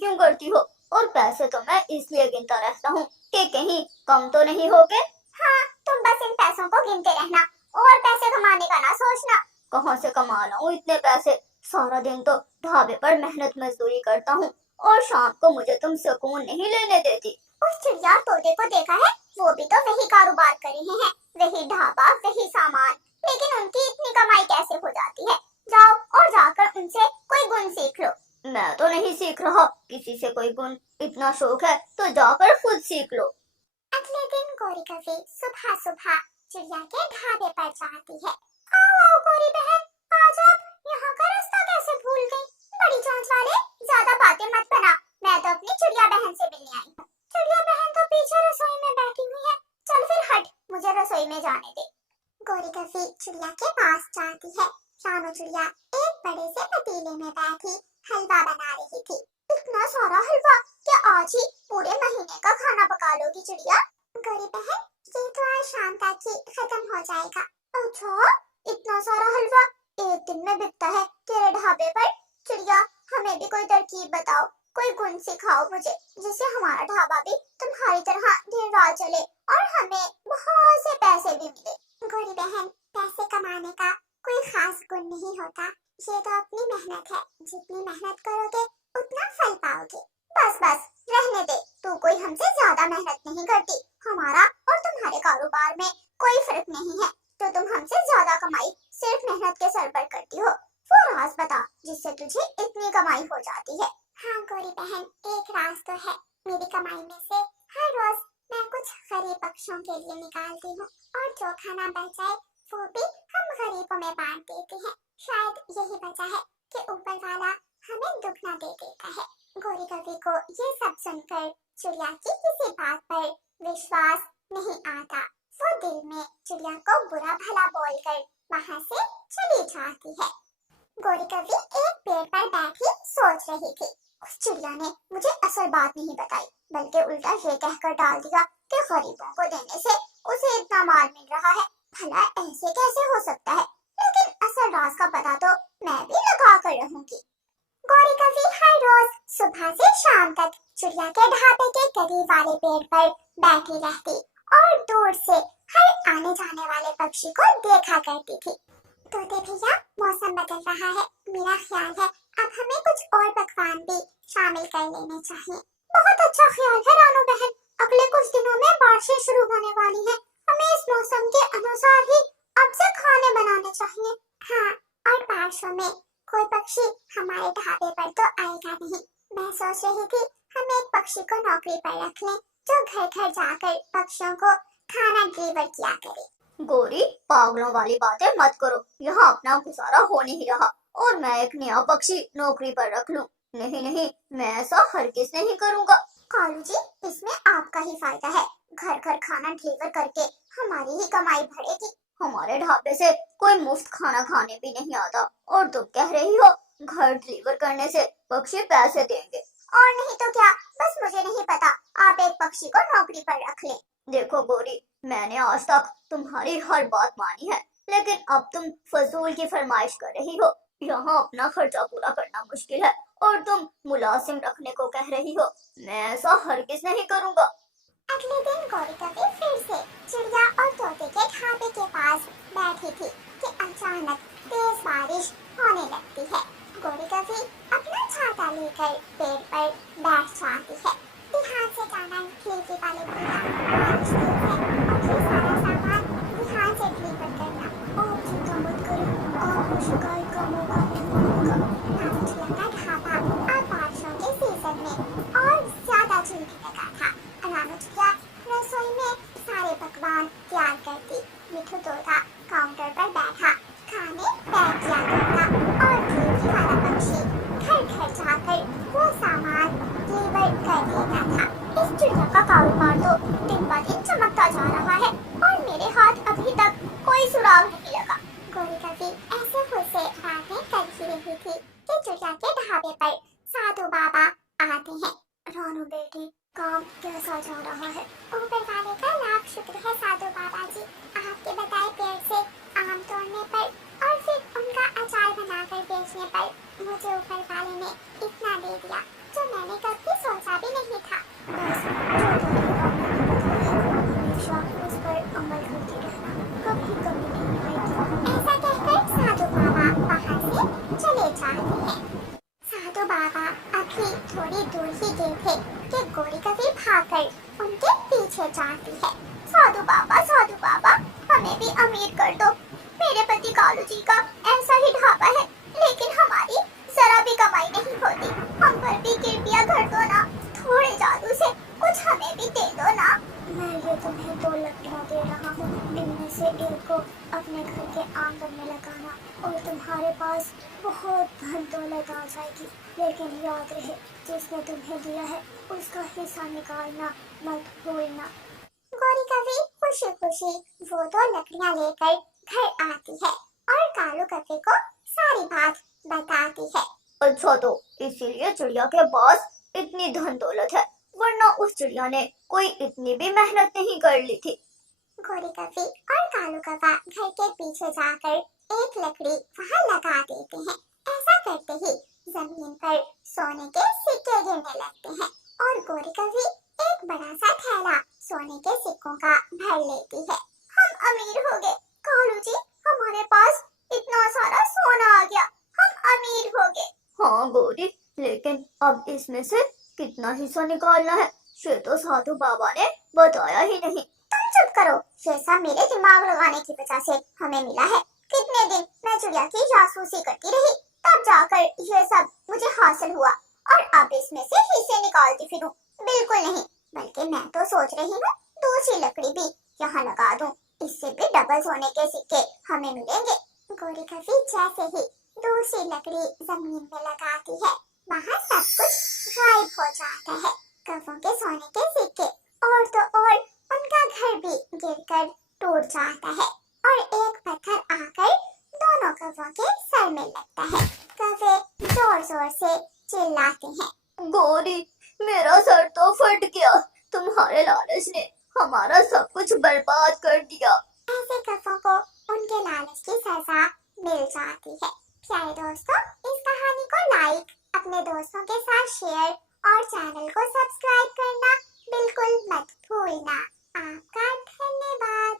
क्यों करती हो? और पैसे तो मैं इसलिए गिनता रहता हूँ कि कहीं कम तो नहीं हो गए। हाँ, तुम बस इन पैसों को गिनते रहना और पैसे कमाने का ना सोचना। कहाँ से कमा लाऊं इतने पैसे? सारा दिन तो ढाबे पर मेहनत मजदूरी करता हूँ और शाम को मुझे तुम सुकून नहीं लेने देती। उस चिड़िया और तोते को देखा है, वो भी तो वही कारोबार कर रहे हैं, वही ढाबा, वही सामान, लेकिन उनकी इतनी कमाई कैसे हो जाती है? जाओ और जाकर उनसे कोई गुण सीख लो। मैं तो नहीं सीख रहा किसी से कोई गुण, इतना शौक है तो जाकर खुद सीख लो। अगले दिन गौरी कभी सुबह सुबह चिड़िया के ढाबे पर जाती है। आओ आओ गौरी बहन, आज आप यहाँ का रास्ता कैसे भूल गई? बड़ी चोंच वाले, ज्यादा बातें मत बना, मैं तो अपनी चिड़िया बहन से मिलने आई हूँ। चिड़िया बहन तो पीछे रसोई में बैठी हुई है, चल फिर हट, मुझे रसोई में जाने दे। गौरी कभी चिड़िया के पास जाती है। रानू चिड़िया एक बड़े से पतीले में बैठी हलवा बना रही थी। इतना सारा हलवा क्या आज ही पूरे महीने का खाना पका लोगी चिड़िया? गौरी बहन, ये तो आज शाम तक ही खत्म हो जाएगा। अच्छा, इतना सारा हलवा एक दिन में बिकता है तेरे ढाबे पर? चिड़िया, हमें भी कोई तरकीब बताओ, कोई गुण सिखाओ मुझे, जिससे हमारा ढाबा भी तुम्हारी तरह दिन रात चले और हमें बहुत से पैसे भी मिले। गौरी बहन, पैसे कमाने का कोई खास गुण नहीं होता, ये तो अपनी मेहनत है, जितनी मेहनत करोगे उतना फल पाओगे। बस बस रहने दे, तू कोई हमसे ज्यादा मेहनत नहीं करती, हमारा और तुम्हारे कारोबार में कोई फर्क नहीं है, तो तुम हमसे ज्यादा कमाई सिर्फ मेहनत के सर पर करती हो। वो राज बता जिससे तुझे इतनी कमाई हो जाती है। हाँ गौरी बहन, एक राज तो है, मेरी कमाई में से हर रोज मैं कुछ गरीब पक्षियों के लिए निकालती हूँ और जो खाना बच जाए वो भी हम गरीबों में बांट देते हैं। शायद यही वजह है कि ऊपर वाला हमें दुगना दे देता है। गौरी कवि को ये सब सुनकर चिड़िया की किसी बात पर विश्वास नहीं आता। वो दिल में चिड़िया को बुरा भला बोलकर वहाँ से चली जाती है। गौरी कवि एक पेड़ पर बैठी सोच रही थी। उस चिड़िया ने मुझे असल बात नहीं बताई, बल्कि उल्टा ये कहकर डाल दिया कि गरीबों को देने से उसे इतना माल मिल रहा है। भला ऐसे कैसे हो सकता है? लेकिन असल राज का पता तो मैं भी लगा कर रहूंगी। गौरी कवि हर रोज सुबह से शाम तक चिड़िया के ढाबे के करीब वाले पेड़ पर बैठी रहती और दूर से हर आने जाने वाले पक्षी को देखा करती थी। तोते भैया, मौसम बदल रहा है, मेरा ख्याल है अब हमें कुछ और पकवान भी शामिल कर लेने चाहिए। बहुत अच्छा ख्याल है रानू बहन, अगले कुछ दिनों में बारिशें शुरू होने वाली हैं, हमें इस मौसम के अनुसार ही अब से खाने बनाने चाहिए। हाँ, और बारिशों में कोई पक्षी हमारे ढाबे पर तो आएगा नहीं। मैं सोच रही थी हम एक पक्षी को नौकरी पर रख लें, जो घर घर जाकर पक्षियों को खाना डिलीवर किया करे। गौरी, पागलों वाली बातें मत करो, यहाँ अपना गुजारा हो नहीं रहा और मैं एक नया पक्षी नौकरी पर रख लूं? नहीं नहीं, मैं ऐसा हरगिज नहीं करूँगा। कालू जी, इसमें आपका ही फायदा है, घर घर खाना डिलीवर करके हमारी ही कमाई बढ़ेगी। हमारे ढाबे से कोई मुफ्त खाना खाने भी नहीं आता और तुम कह रही हो घर डिलीवर करने से पक्षी पैसे देंगे? और नहीं तो क्या, बस मुझे नहीं पता, आप एक पक्षी को नौकरी पर रख लें। देखो गौरी, मैंने आज तक तुम्हारी हर बात मानी है, लेकिन अब तुम फजूल की फरमाइश कर रही हो। यहाँ अपना खर्चा पूरा करना मुश्किल है और तुम मुलाजिम रखने को कह रही हो। मैं ऐसा हरगिज नहीं करूँगा। अगले दिन गौरी कवि फिर से चिड़िया और तोते के ढाबे के पास बैठी थी कि अचानक तेज बारिश होने लगती है। गौरी कवि अपना छाता लेकर पेड़ पर बैठ जाती है। बिहार से जाना डिलीवरी वाले भैया, बारिश तेज है और ये सारा सामान बिहार से डिलीवर करना। आप चिंता मत करो, आपको शिकायत का मौका नहीं मिलेगा। रानू चिड़िया का ढाबा अब बारिशों के सीजन में और ज्यादा चलने लगा था। रानू चिड़िया रसोई में सारे पकवान तैयार करती, मिठू तोता काउंटर पर बैठा खाने पैक किया करता और डिलीवरी वाला पक्षी घर घर जाकर वो सामान डिलीवर कर देता था। इस चिड़िया का कारोबार तो दिन ब दिन चमकता जा रहा है और मेरे हाथ अभी तक कोई सुराग नहीं लगा। गौरी कवि ऐसे खुद से बातें कर ही रही थी कि चिड़िया के ढाबे पर साधु बाबा आते हैं। रानू बेटी, काम कैसा जा रहा है? ऊपर वाले का लाख शुक्र है साधु बाबा जी, आपके बताए पेड़ से आम तोड़ने पर और फिर उनका अचार बनाकर बेचने पर मुझे ऊपर वाले ने इतना दे दिया जो मैंने कभी अभी थोड़ी दूर ही गए थे कि गोरी कभी भागकर उनके पीछे जाती है। साधु बाबा हमें भी अमीर कर दो। मेरे पति कालू जी का ऐसा ही ढाबा है, लेकिन हमारी जरा भी कमाई नहीं होती। हम पर भी कृपया कर दो ना, थोड़े जादू से कुछ हमें भी दे दो ना। मैं ये तुम्हें 2 लकड़ियाँ दे रहा हूँ, इनमें से एक को अपने घर के आंगन में लगाना और तुम्हारे पास बहुत धन दौलत आ जाएगी। लेकिन याद रहे, जिसने तुम्हें दिया है उसका हिस्सा निकालना मत भूलना। गौरी कभी खुशी खुशी वो 2 लकड़ियाँ लेकर घर आती है और कालू कभी को सारी बात बताती है। अच्छा, तो इसीलिए चिड़िया के पास इतनी धन दौलत है, वरना उस चिड़िया ने कोई इतनी भी मेहनत नहीं कर ली थी। गोरी कभी और कालू कौवा घर के पीछे जाकर एक लकड़ी वहाँ लगा देते हैं। ऐसा करते ही जमीन पर सोने के सिक्के गिरने लगते हैं और गोरी कभी एक बड़ा सा थैला सोने के सिक्कों का भर लेती है। हम अमीर हो गए कालू जी, हमारे पास इतना सारा सोना आ गया, हम अमीर हो गए। हाँ गोरी, लेकिन अब इसमें से कितना हिस्सा निकालना है ये तो साधु बाबा ने बताया ही नहीं। तुम चुप करो, ये सब मेरे दिमाग लगाने की वजह से हमें मिला है। कितने दिन मैं चिड़िया की जासूसी करती रही, तब जाकर ये सब मुझे हासिल हुआ और अब इसमें से हिस्से निकालती फिरूं। बिल्कुल नहीं, बल्कि मैं तो सोच रही हूँ दूसरी लकड़ी भी यहाँ लगा दूं, इससे भी डबल सोने के सिक्के हमें मिलेंगे। गोरी कभी जैसे ही दूसरी लकड़ी जमीन में लगाती है, वहाँ सब कुछ गायब हो जाता है। कौवों के सोने के सिक्के और तो और उनका घर भी गिरकर टूट जाता है और एक पत्थर आकर दोनों कौवों के सर में लगता है। कौवे जोर जोर से चिल्लाते हैं। गोरी, मेरा सर तो फट गया, तुम्हारे लालच ने हमारा सब कुछ बर्बाद कर दिया। ऐसे कौवों को उनके लालच की सजा मिल जाती है। प्यारे दोस्तों, इस कहानी को लाइक, अपने दोस्तों के साथ शेयर और चैनल को सब्सक्राइब करना बिल्कुल मत भूलना। आपका धन्यवाद।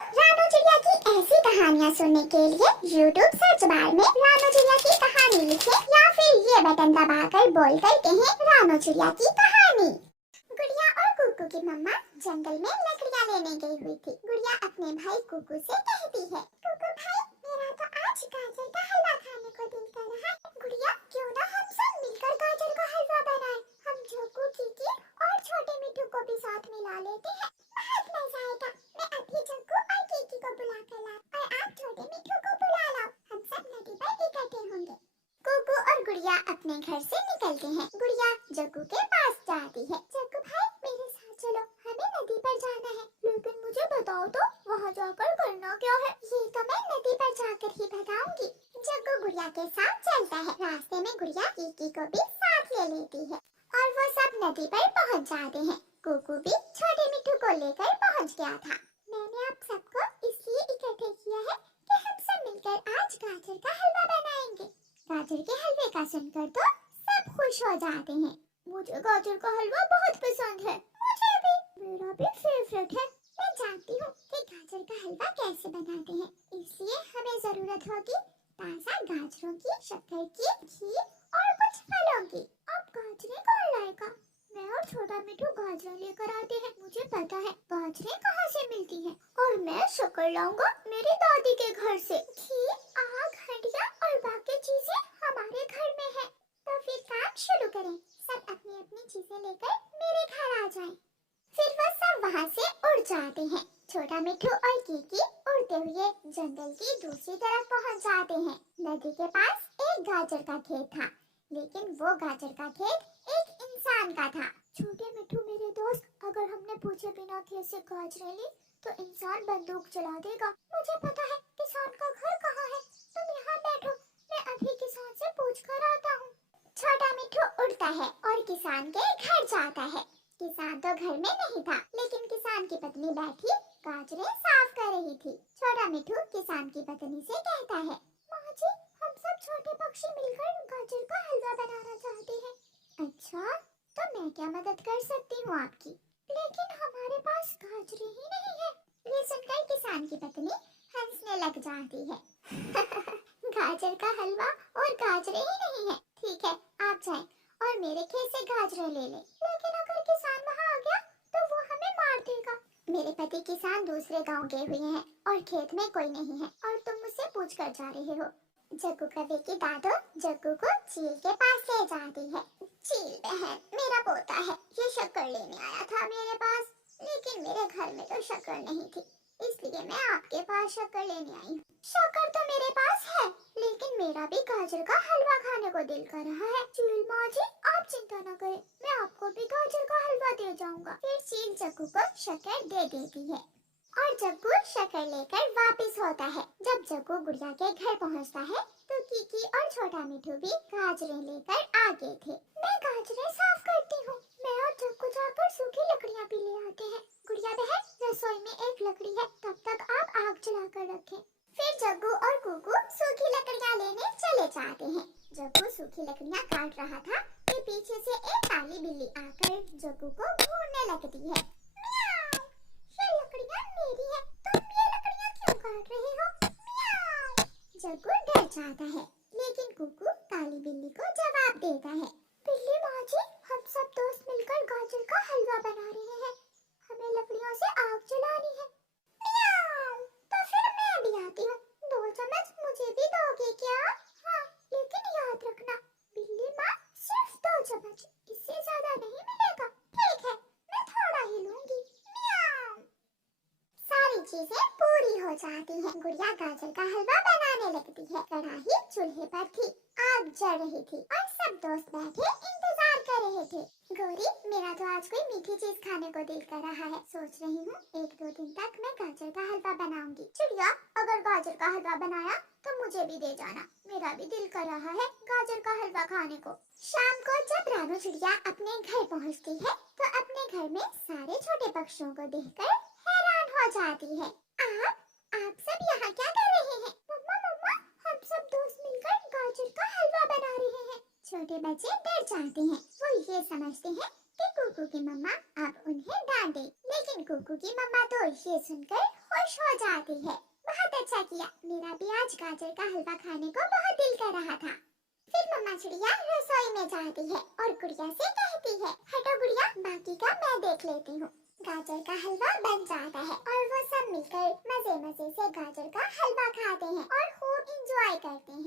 रानू चिड़िया की ऐसी कहानियाँ सुनने के लिए YouTube सर्च बार में रानू चिड़िया की कहानी लिखें या फिर ये बटन दबाकर बोल कर कहें रानू चिड़िया की कहानी। गुड़िया और कुकू की मम्मा जंगल में लकड़ियाँ लेने गई हुई थी। गुड़िया अपने भाई कुकू से कहती है, कुकू भाई, मेरा तो आज गाजर का हलवा खाने को दिल कर रहा है। गुड़िया, क्यों ना हम सब मिलकर गाजर का हलवा बनाएं। हम जोकू, कीकी और छोटे मिठू को भी साथ मिला लेते हैं, बहुत मजा आएगा। मैं अभी जोकू और कीकी को बुला कर लाऊं और आप छोटे मिठू को बुला लाओ, हम सब नदी पर इकट्ठे होंगे। कुकू और गुड़िया अपने घर से निकलते हैं। गुड़िया जोकू के पास जाती है। जोकू भाई, मेरे साथ चलो, हमें नदी पर जाना है। लेकिन मुझे बताओ तो वहाँ जाकर करना क्या है? ये तो मैं नदी पर जाकर ही बताऊंगी। जोकू गुड़िया के साथ चलता है। रास्ते में गुड़िया कीकी को भी साथ ले लेती है और वो सब नदी पर पहुँच जाते हैं। कुकू भी छोटे मिठू को लेकर पहुँच गया था। मैंने आप सबको इसलिए इकट्ठे किया है कि हम सब मिलकर आज गाजर का हलवा बनाएंगे। गाजर के हलवे का सुनकर तो सब खुश हो जाते हैं। मुझे गाजर का हलवा बहुत पसंद है। मुझे भी, मेरा भी फेवरेट है। मैं जानती हूँ कि गाजर का हलवा कैसे बनाते हैं, इसलिए हमें जरूरत होगी ताजा गाजरों की, शक्कर की, घी और कुछ फलों की। अब गाजरें कौन लाएगा? मैं और छोटा मिठू गाजरें लेकर आते हैं। मुझे पता है गाजरें कहाँ से मिलती हैं और मैं शक्कर लाऊंगा मेरी दादी के घर से। घी, आग, हंडिया और बाकी चीजें हमारे घर में है। तो फिर काम शुरू करें। सब अपनी अपनी चीजें लेकर मेरे घर आ जाएं। फिर वो सब वहाँ से उड़ जाते हैं। छोटा मिठू और कीकी उड़ते हुए जंगल की दूसरी तरफ पहुँच जाते हैं। नदी के पास एक गाजर का खेत था, लेकिन वो गाजर का खेत एक इंसान का था। छोटे मिठू मेरे दोस्त, अगर हमने पूछे बिना खेत से गाजरें ली तो इंसान बंदूक चला देगा। मुझे पता है किसान का घर कहाँ है, तुम यहाँ बैठो, मैं अभी किसान से पूछ कर आता हूँ। छोटा मिठू उड़ता है और किसान के घर जाता है। किसान तो घर में नहीं था, लेकिन किसान की पत्नी बैठी गाजरें साफ कर रही थी। छोटा मिठू किसान की पत्नी से कहता है, माँ जी, हम सब छोटे पक्षी मिलकर गाजर का हलवा बनाना चाहते हैं। अच्छा, तो मैं क्या मदद कर सकती हूँ आपकी? लेकिन हमारे पास गाजरें ही नहीं है। ये सुनकर किसान की पत्नी हंसने लग जाती है। गाजर का हलवा और गाजरें ही नहीं है। ठीक है, आप जाएं और मेरे खेत से गाजरें ले ले। लेकिन अगर किसान वहाँ आ गया तो वो हमें मार देगा। मेरे पति किसान दूसरे गांव गए हुए हैं और खेत में कोई नहीं है और तुम मुझसे पूछ कर जा रहे हो। जग्गू कौवे की दादो जग्गू को चील के पास ले जाती है। चील बहन, मेरा पोता है, ये शक्कर लेने आया था मेरे पास, लेकिन मेरे घर में तो शक्कर नहीं थी, इसलिए मैं आपके पास शक्कर लेने आई हूँ। शक्कर तो मेरे पास है, लेकिन मेरा भी गाजर का हलवा खाने को दिल कर रहा है। चील माँ जी, आप चिंता न करें, मैं आपको भी गाजर का हलवा दे जाऊंगा। फिर चील जग्गू को शक्कर दे देती है और जग्गू शक्कर लेकर वापस होता है। जब जग्गू गुड़िया के घर पहुंचता है तो कीकी और छोटा मिठू भी गाजरें लेकर आ गए थे। मैं गाजरें साफ करती हूँ, मैं और जग्गू जाकर सूखी लकड़ियाँ भी ले आते हैं। गुड़िया बहन, रसोई में एक लकड़ी है, तब तक आप आग जलाकर रखें। फिर जग्गू और कुकू सूखी लकड़ियाँ लेने चले जाते हैं। जग्गू सूखी लकड़ियाँ काट रहा था कि पीछे से एक काली बिल्ली आकर जग्गू को घूरने लगती है। ये लकड़ियाँ मेरी है, तुम ये लकड़ियाँ क्यों काट रहे हो? म्याऊ। जग्गू डर जाता है, लेकिन कुकू काली बिल्ली को जवाब देता है। बिल्ली माँ जी, हम सब दोस्त मिलकर गाजर का हलवा बना रहे हैं, हमें लकड़ियों से आग जलानी है। म्याऊ। तो फिर मैं भी आती हूँ, 2 चम्मच मुझे भी दोगे क्या? हाँ, लेकिन याद रखना बिल्ली माँ, सिर्फ 2 चम्मच, इससे ज्यादा नहीं मिलेगा। ठीक है, मैं थोड़ा ही लूंगी। सारी चीजें पूरी हो जाती हैं। गुड़िया गाजर का हलवा बनाने लगती है। कढ़ाई चूल्हे पर थी, आग जल रही थी और सब दोस्त बैठे इंतजार कर रहे थे। गौरी, मेरा तो आज कोई मीठी चीज खाने को दिल कर रहा है, सोच रही हूँ 1-2 दिन तक मैं गाजर का हलवा बनाऊंगी। चिड़िया, अगर गाजर का हलवा बनाया तो मुझे भी दे जाना, मेरा भी दिल कर रहा है गाजर का हलवा खाने को। शाम को जब रानू चिड़िया अपने घर पहुँचती है तो अपने घर में सारे छोटे पक्षियों को देखकर हैरान हो जाती है। आप सब यहाँ क्या कर रहे हैं? मम्मा मम्मा, हम सब दोस्त मिलकर गाजर का हलवा बना रहे हैं। छोटे बच्चे डर जाते हैं, वो ये समझते हैं कि कुकू की मम्मा अब उन्हें डांटे, लेकिन कुकू की मम्मा तो ये सुनकर खुश हो जाती है। बहुत अच्छा किया, मेरा भी आज गाजर का हलवा खाने को बहुत दिल कर रहा था। फिर मम्मा चिड़िया रसोई में जाती है और गुड़िया से कहती है, हटो गुड़िया, बाकी का मैं देख लेती हूँ। गाजर का हलवा बन जाता है और वो सब मिलकर मजे मजे से गाजर का हलवा खाते हैं और खूब इंजॉय करते हैं।